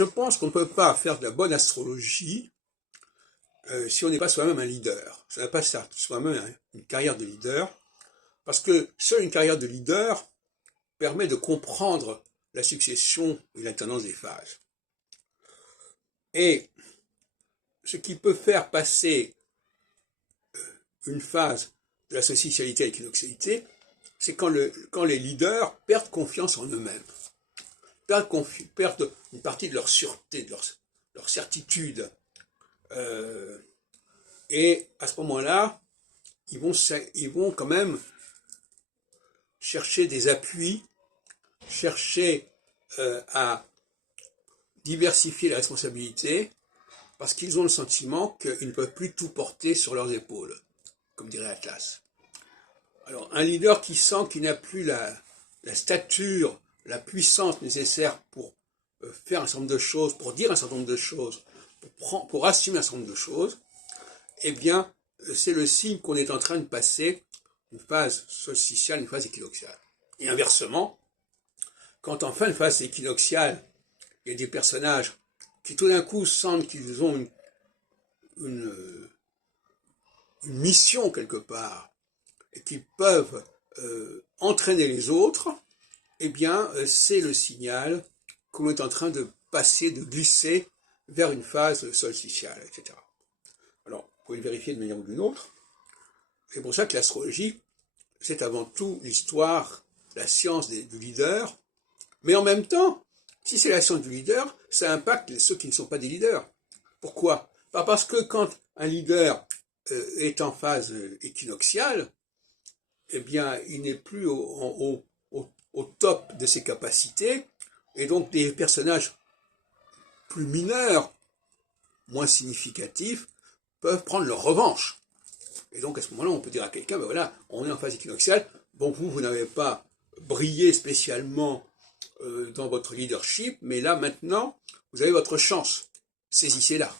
Je pense qu'on ne peut pas faire de la bonne astrologie si on n'est pas soi-même un leader. Ça n'a pas soi-même une carrière de leader, parce que seule une carrière de leader permet de comprendre la succession et la tendance des phases. Et ce qui peut faire passer une phase de la solstitialité à l'équinoxialité, c'est quand les leaders perdent confiance en eux-mêmes, perdent une partie de leur sûreté, de leur certitude. Et à ce moment-là, ils vont quand même chercher des appuis, chercher à diversifier les responsabilités, parce qu'ils ont le sentiment qu'ils ne peuvent plus tout porter sur leurs épaules, comme dirait Atlas. Alors, un leader qui sent qu'il n'a plus la stature, la puissance nécessaire pour faire un certain nombre de choses, pour dire un certain nombre de choses, pour assumer un certain nombre de choses, eh bien, c'est le signe qu'on est en train de passer une phase solstitiale, une phase équinoxiale. Et inversement, quand en fin de phase équinoxiale, il y a des personnages qui tout d'un coup sentent qu'ils ont une mission quelque part, et qu'ils peuvent entraîner les autres, eh bien, c'est le signal qu'on est en train de passer, de glisser vers une phase solstitiale, etc. Alors, vous pouvez le vérifier de manière ou d'une autre. C'est pour ça que l'astrologie, c'est avant tout l'histoire, la science du leader, mais en même temps, si c'est la science du leader, ça impacte ceux qui ne sont pas des leaders. Pourquoi? Pas parce que quand un leader est en phase équinoxiale, eh bien, il n'est plus au top de ses capacités, et donc des personnages plus mineurs, moins significatifs, peuvent prendre leur revanche. Et donc à ce moment-là, on peut dire à quelqu'un, ben voilà, on est en phase équinoxiale, bon, vous n'avez pas brillé spécialement dans votre leadership, mais là, maintenant, vous avez votre chance. Saisissez-la.